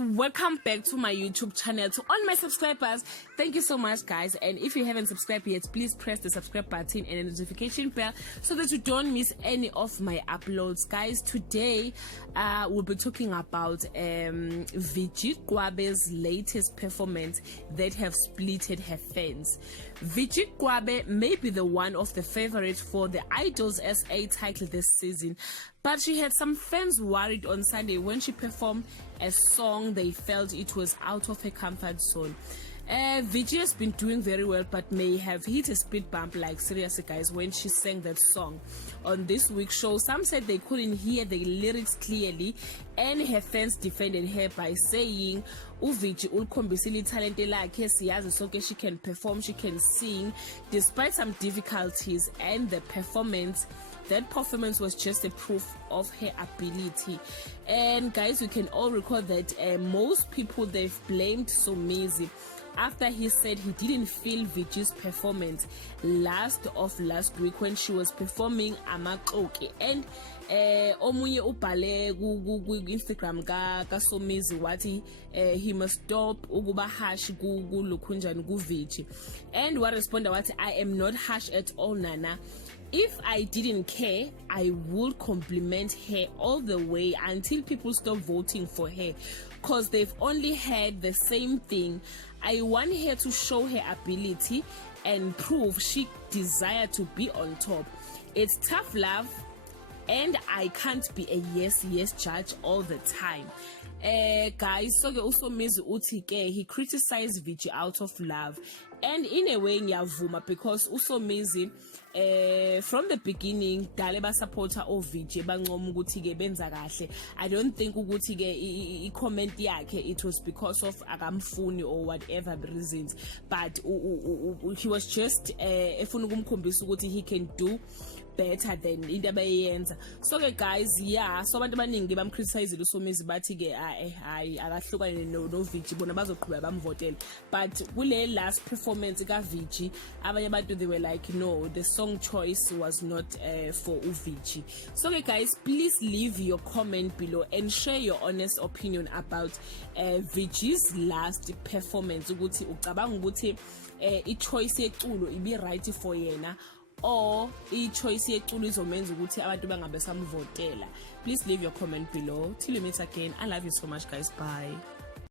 welcome back to my YouTube channel. To all my subscribers, thank you so much, guys. And if you haven't subscribed yet, please press the subscribe button and the notification bell so that you don't miss any of my uploads, guys. Today we'll be talking about Viji Kwabe's latest performance that have splitted her fans. Viji Kwabe may be the one of the favorites for the Idols SA title this season, but she had some fans worried on Sunday when she performed a song they felt it was out of her comfort zone. Viji has been doing very well, but may have hit a speed bump, like seriously, guys, when she sang that song on this week's show. Some said they couldn't hear the lyrics clearly, and her fans defended her by saying Viji ulkhombisile talente lakhe, siyazi sonke she can perform, she can sing despite some difficulties, and that performance was just a proof of her ability. And guys, you can all recall that most people, they've blamed Somizi after he said he didn't feel Viji's performance last week when she was performing Amaxoki. And omunye ubhale ku Instagram ka Somizi wathi he must stop ukuba harsh ku lokhunjani ku Viji. And wa responded wathi, I am not harsh at all, Nana. If I didn't care, I would compliment her all the way until people stop voting for her, because they've only heard the same thing. I want her to show her ability and prove she desires to be on top. It's tough love, and I can't be a yes judge all the time. Guys, so Usomizi uthi ke he criticized Viji out of love, and in a way ngiyavuma, because Usomizi from the beginning dale ba supporter of Viji bancoma ukuthi ke benza kahle. I don't think ukuthi ke I comment yakhe it was because of akamfuni or whatever reasons, but he was just efuna ukumkhombisa ukuthi he can do better than into abayenza. So ke guys, yeah, so abantu abaningi bamcriticize uSomizi bathi ke hayi akahlukane no Viji, bona bazoqhubeka bamvotela. But kule last performance ka Viji, abanye abantu they were like, no, the song choice was not for Viji. So ke guys, please leave your comment below and share your honest opinion about Viji's last performance, ukuthi ucabanga ukuthi I-choice yeculo ibe right for yena, or I-choice yeculo izomenza ukuthi abantu bangabe samvotela. Please leave your comment below. Till we meet again, I love you so much, guys. Bye.